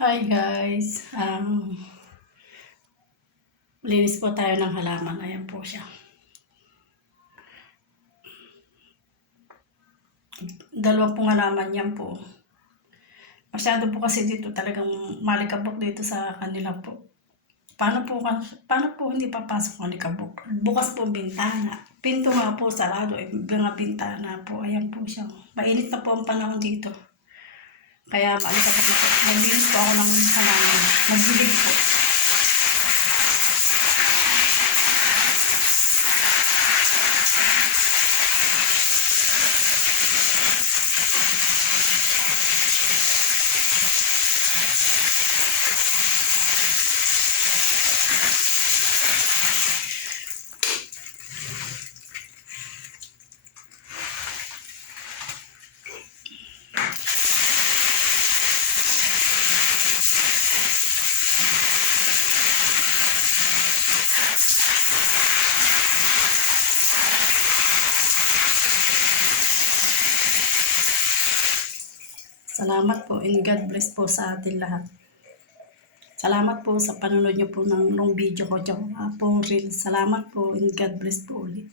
Hi guys, linis po tayo ng halaman. Ayan po siya. Dalawang pong halaman yan po. Masyado po kasi dito talagang malikabok dito sa kanila po. Paano po hindi papasok ang alikabok? Bukas po ang bintana. Pinto nga po sarado, mga bintana po. Ayan po siya. Mainit na po ang panahon dito. Kaya maalikabok na po. Naglinis po ako ng halaman. Nagdilig po. Salamat po and God bless po sa atin lahat. Salamat po sa panonood niyo po ng video ko dyan. Po rin. Salamat po and God bless po ulit.